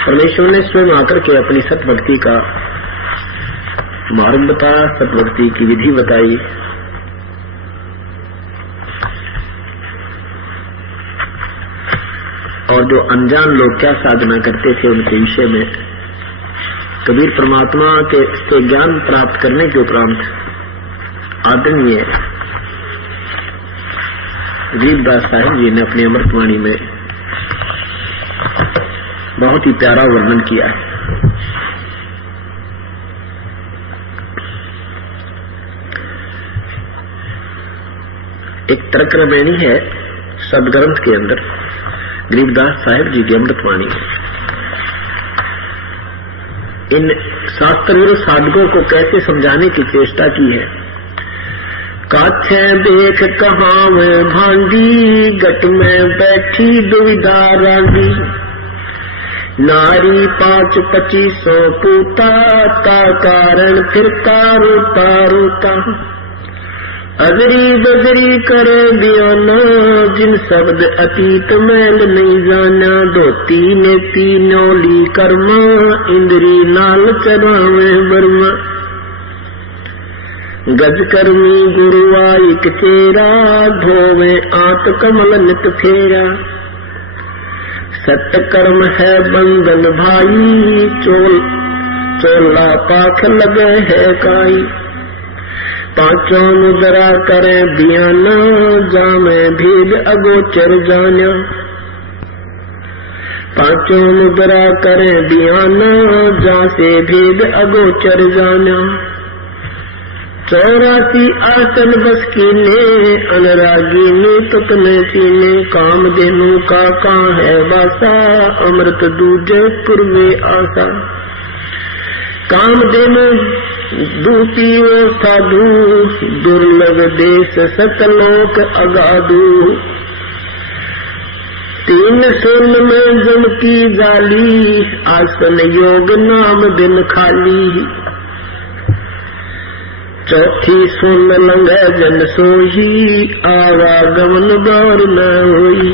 परमेश्वर ने स्वयं आकर के अपनी सतभक्ति का मार्ग बताया, सतभक्ति की विधि बताई। और जो अनजान लोग क्या साधना करते थे उनके विषय में कबीर परमात्मा के से ज्ञान प्राप्त करने के उपरांत आदरणीय गरीबदास साहिब जी ने अपनी अमृतवाणी में बहुत ही प्यारा वर्णन किया है। एक तर्करमैनी है सदग्रंथ के अंदर गरीबदास साहिब जी की अमृतवाणी। इन शास्त्र साधकों को कैसे समझाने की चेष्टा की है। काछे देख कहाँ में भांडी, गट में बैठी दुविधा रांडी। नारी 5-25 पूता, का कारण फिर रोता रोता। अगरी बगरी करे बयाना, जिन शब्द अतीत मैल नहीं जाना। धोती नेती नौली कर्मा, इंद्री नाल चरावे बर्मा। गज कर्मी गुरुवाइक चेरा, धोवे आत कमल नित फेरा। सत्य कर्म है बंधन भाई, चोला पाख लगे है काई। पांचों मुद्रा करे बियाना, जामे भेद अगोचर जाना। पांचों मुद्रा करे बियाना, जा से भेद अगोचर जाना। 84 आसन बस कीने, अनुरागी ने तुतने सीने। काम देनु का कहाँ है वासा, अमृत दूजे पूर्वे आशा। काम देनु दूतियो साधु, दुर्लभ देश सतलोक अगाधु। 3 स्वर्ण में जम की जाली, आसन योग नाम दिन खाली। चौथी सुन लंघ जन सोही, आवागमन गौर न होई।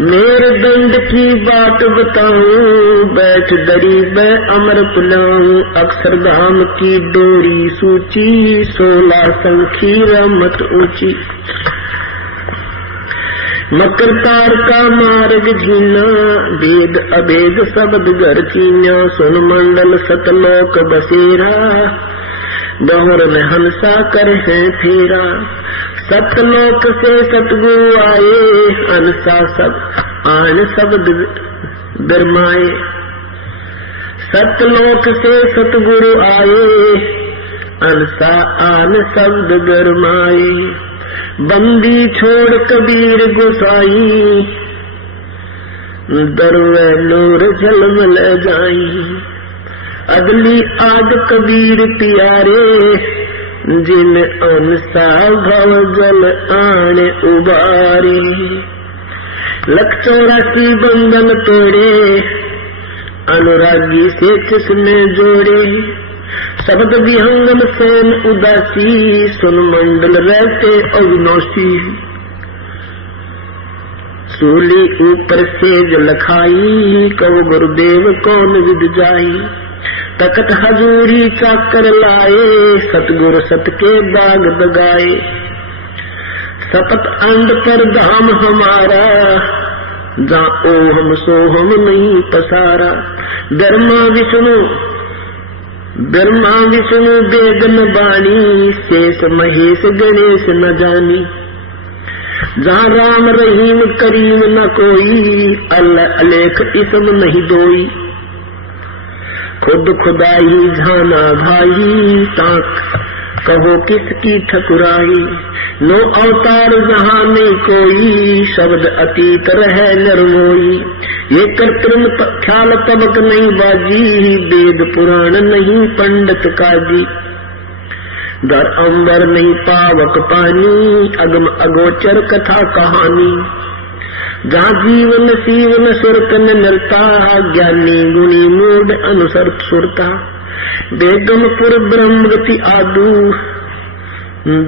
मेरे दंड की बात बताऊं, बैठ दरी बै अमर पुलाऊं। अक्षरधाम की डोरी सूची, 16 संखी रमत ऊंची। मकर तार का मार्ग झीना, वेद अभेद शब्द घर कीना। सुन मंडल सतलोक बसेरा, बहुर में हंसा कर है फेरा। सतलोक से सतगुरु आए, अनसा सब आन शब्द बिरमाए। सतलोक से सतगुरु आए, अनसा आन शब्द बिरमाए। बंदी छोड़ कबीर गोसाई, दरवे नूर झलमल जाई। अगली आद कबीर प्यारे, जिन अनसा भव जल आने उबारे। 184 बंधन तोड़े, अनुरागी से किसने जोड़े। शब्द विहंगम सेन उदासी, सुन मंडल रहते अविनाशी। सूली ऊपर सेज लखाई, कव गुरुदेव कौन विद जाई। तकत हजूरी चाकर लाए, सतगुरु सत के दाग दगाए। सपत अंड पर धाम हमारा, जा ओ हम सो हम नहीं पसारा। ब्रह्मा विष्णु वेद न बाणी, शेष महेश गणेश न जानी। जहाँ राम रहीम करीम न कोई, अल्लाह अलेख इसम नहीं दोई। खुद खुदाई जाना भाई, ताक कहो किसकी ठकुराई। 9 अवतार जहाँ में कोई, शब्द अतीत रहे निर्मोई। ये कृत्रिम ख्याल तबक नहीं बाजी, वेद पुराण नहीं पंडित काजी। दर अंबर नहीं पावक पानी, अगम अगोचर कथा कहानी। जहाँ जीवन सीवन सुरतन नरता, ज्ञानी गुणी मूड अनुसर सुरता। बेगमपुर ब्रह्मगति आदू,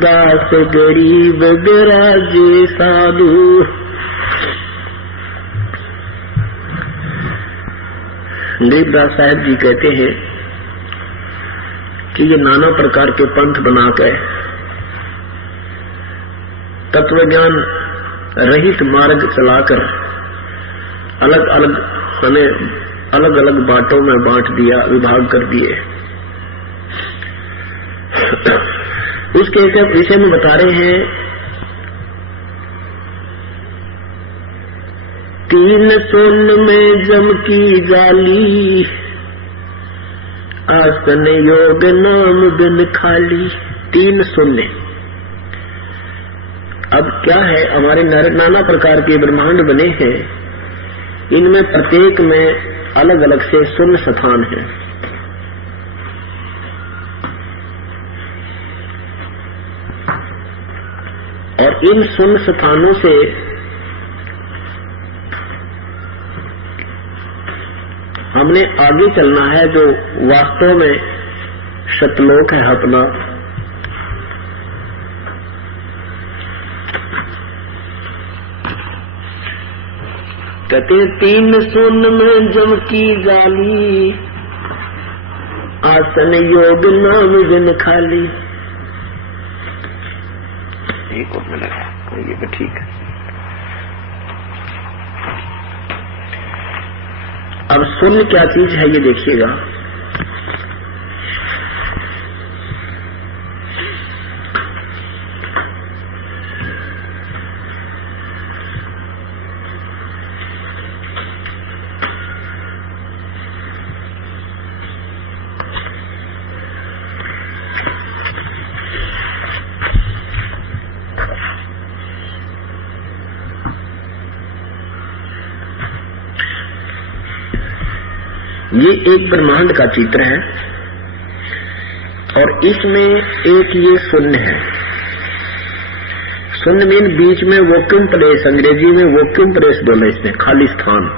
दास गरीब विराजे साधु। गरीबदास साहब जी कहते हैं कि ये नाना प्रकार के पंथ बनाकर तत्व ज्ञान रहित मार्ग चलाकर अलग अलग हमें अलग अलग बाटों में बांट दिया, विभाग कर दिए। उसके विषय में बता रहे हैं, तीन सोन में जम की जाली, आसन योग नाम बिन खाली। तीन शून्य। अब क्या है, हमारे नाना प्रकार के ब्रह्मांड बने हैं, इनमें प्रत्येक में अलग अलग से शून्य स्थान है। और इन शून्य स्थानों से हमने आगे चलना है, जो वास्तव में सतलोक है अपना। कहते तीन सोन में जम की जाली, आसन योग नाम बिन खाली। एक और मिला है, ये तो ठीक है। अब शून्य क्या चीज है ये देखिएगा। ये एक ब्रह्मांड का चित्र है और इसमें एक ये शून्य है। शून्य मीन बीच में वैक्यूम प्लेस, अंग्रेजी में वैक्यूम प्लेस बोले इसमें, खाली स्थान।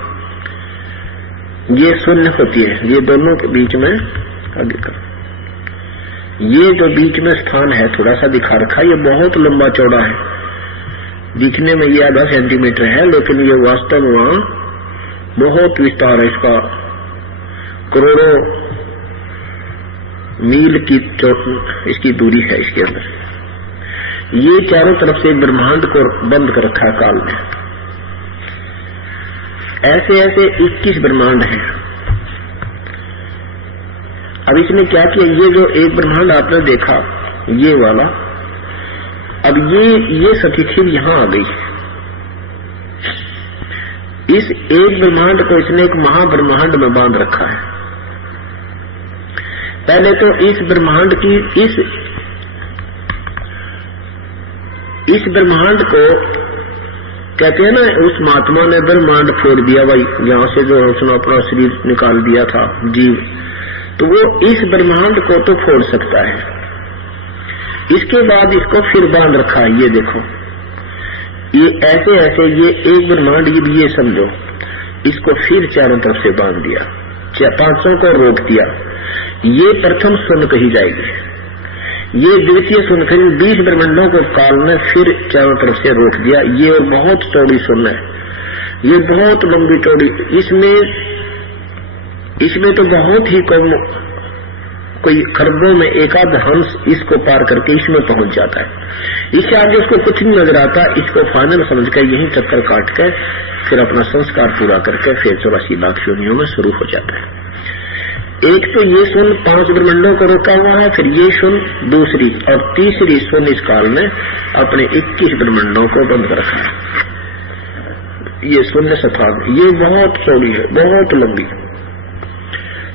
ये शून्य होती है, ये दोनों के बीच में आगे कर, ये जो बीच में स्थान है थोड़ा सा दिखा रखा, ये बहुत लंबा चौड़ा है। दिखने में ये आधा सेंटीमीटर है, लेकिन ये वास्तव में वहां बहुत विस्तार है इसका, करोड़ों मील की इसकी दूरी है इसके अंदर। ये चारों तरफ से ब्रह्मांड को बंद कर रखा है काल ने। ऐसे ऐसे 21 ब्रह्मांड हैं। अब इसने क्या किया, ये जो एक ब्रह्मांड आपने देखा ये वाला, अब ये सतिथि यहां आ गई। इस एक ब्रह्मांड को इसने एक महाब्रह्मांड में बांध रखा है। पहले तो इस ब्रह्मांड की इस ब्रह्मांड को कहते हैं ना, उस महात्मा ने ब्रह्मांड फोड़ दिया भाई, यहां से जो उसने अपना शरीर निकाल दिया था जीव, तो वो इस ब्रह्मांड को तो फोड़ सकता है। इसके बाद इसको फिर बांध रखा है। ये देखो, ये ऐसे ऐसे ये एक ब्रह्मांड, ये समझो, इसको फिर चारों तरफ से बांध दिया, पांचों को रोक दिया। ये प्रथम शून्य कही जाएगी, ये द्वितीय शून्य कही। 20 ब्रह्मांडों को काल ने फिर चारों तरफ से रोक दिया। ये और बहुत चौड़ी शून्य है, ये बहुत लंबी चौड़ी। इसमें तो बहुत ही कम, कोई खरबों में एकाध हंस इसको पार करके इसमें पहुंच जाता है। इससे आगे उसको कुछ नहीं नजर आता। इसको फाइनल समझकर यही चक्कर काट कर फिर अपना संस्कार पूरा करके फिर 84 लाख योनियों में शुरू हो जाता है। एक तो ये शून्य 5 ब्रह्मांडों को रोका हुआ है, फिर ये शून्य दूसरी और तीसरी शून्य इस काल ने अपने 21 ब्रह्मांडों को बंद कर रखा है। ये शून्य स्थान, ये बहुत चौड़ी है, बहुत लंबी।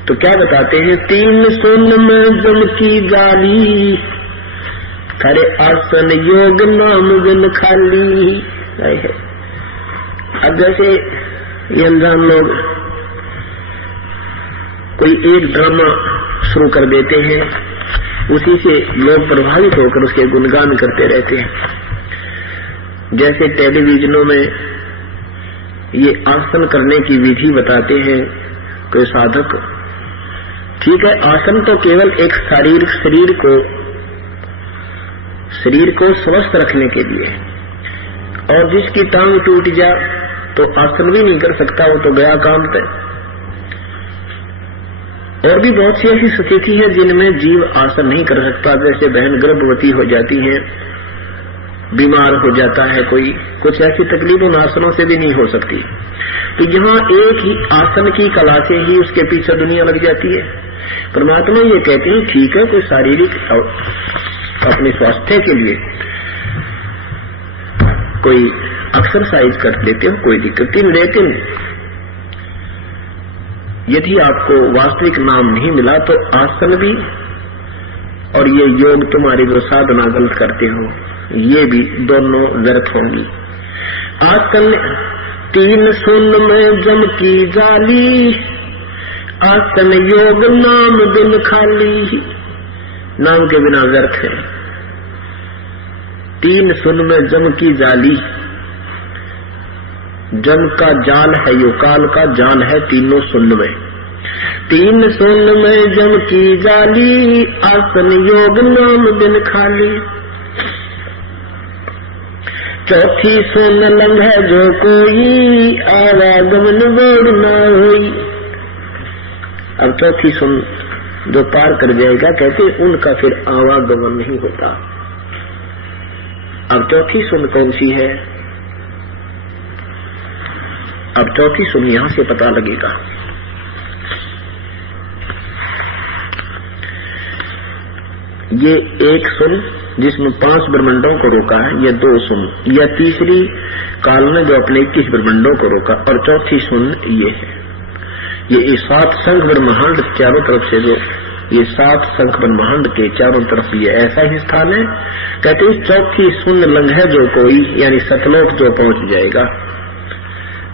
तो क्या बताते हैं, तीन शून्य में जम की जाली, थारे आसन योग नाम बिन खाली। अब जैसे ये अनजान लोग कोई एक ड्रामा शुरू कर देते हैं, उसी से लोग प्रभावित होकर उसके गुणगान करते रहते हैं। जैसे टेलीविजनों में ये आसन करने की विधि बताते हैं कोई साधक। ठीक है, आसन तो केवल एक शरीर को स्वस्थ रखने के लिए है, और जिसकी टांग टूट जाए तो आसन भी नहीं कर सकता, वो तो गया काम पे। और भी बहुत सी ऐसी स्थिति है जिनमें जीव आसन नहीं कर सकता। जैसे बहन गर्भवती हो जाती है, बीमार हो जाता है कोई, कुछ ऐसी तकलीफ उन आसनों से भी नहीं हो सकती। तो यहाँ एक ही आसन की कला से ही उसके पीछे दुनिया लग जाती है। परमात्मा ये कहते हैं ठीक है, कोई शारीरिक अपने स्वास्थ्य के लिए कोई एक्सरसाइज कर लेते हो, कोई दिक्कत नहीं, लेकिन यदि आपको वास्तविक नाम नहीं मिला तो आसन भी और ये योग तुम्हारी जो साधना गलत करते हो ये भी दोनों व्यर्थ होंगी। आसन 3 सुन में जम की जाली, आसन योग नाम बिन खाली। नाम के बिना व्यर्थ है। 3 सुन में जम की जाली, जम का जाल है, यो काल का जाल है तीनों सुन में। 3 सुन में जम की जाली, आसन योग नाम बिन खाली। चौथी सुन लंघे जो कोई, आवागमन बोड़ न होई। अब चौथी सुन जो पार कर जाएगा, कहते उनका फिर आवागमन नहीं होता। अब चौथी सुन कौन सी है? अब चौथी सुन यहां से पता लगेगा। ये एक सुन जिसमें 5 ब्रह्मंडों को रोका है, ये 2 सुन, या तीसरी काल ने जो अपने 21 ब्रह्मंडों को रोका, और चौथी सुन ये है। ये 7 शंख ब्रह्मांड चारों तरफ से जो ये 7 शंख ब्रह्मांड के चारों तरफ ये ऐसा ही स्थान है। कहते हैं चौथी सुन लंघे जो कोई, यानी सतलोक जो पहुंच जाएगा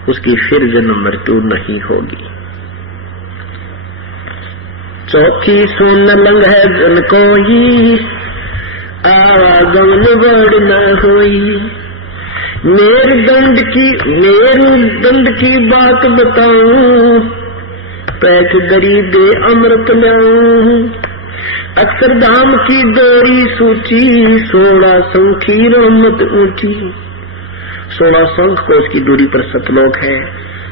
उसकी फिर जन्म मृत्यु नहीं होगी। चौथी सुन लंघे जन कोई, आवागमन बड़ न होई। मेरुदंड की बात बताऊं, पैठ दरी दे अमृत लाऊं। अक्षरधाम की डोरी सूची, 16 शंखी रमत ऊंची। 16 शंख को उसकी दूरी पर सतलोक है।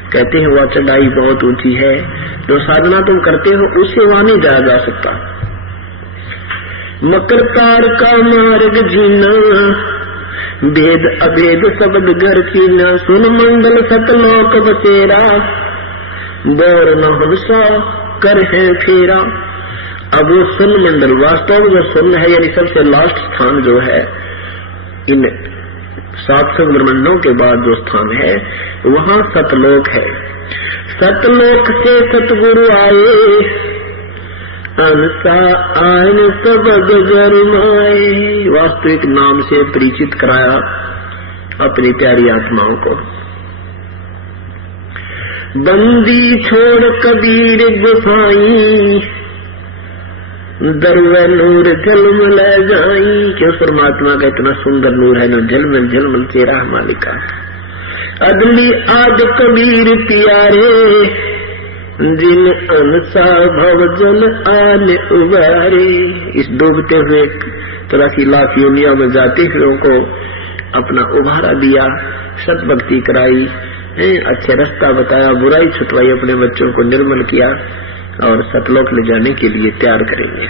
कहते हैं वह चढ़ाई बहुत ऊंची है, जो साधना तुम करते हो उससे वहां नहीं जाया जा सकता। मकर तार का मार्ग जीना, भेद अभेद शब्द घर चीना। सुन मंगल सतलोक बसेरा, बोर न हंसा कर है फेरा। अब वो सुन मंडल वास्तव जो सुन है, यानी सबसे लास्ट स्थान जो है इन 7 ब्रह्मंडों के बाद जो स्थान है वहां सतलोक है। सतलोक से सतगुरु आए, अनसा आन सब गजरमाए। वास्तविक नाम से परिचित कराया अपनी प्यारी आत्माओं को। बंदी छोड़ कबीर गुसाई, दरवे नूर झलम ले जाई। क्यों परमात्मा का इतना सुंदर नूर है, न झलमल झलमल तेरा मालिका। अदली आद कबीर प्यारे, जिन अनसा भव जल आन उबारे। इस डूबते हुए 83 लाख योनियों में जाते हुए को अपना उभारा दिया, सतभक्ति कराई, अच्छे रास्ता बताया, बुराई छुटवाई, अपने बच्चों को निर्मल किया और सतलोक ले जाने के लिए तैयार करेंगे।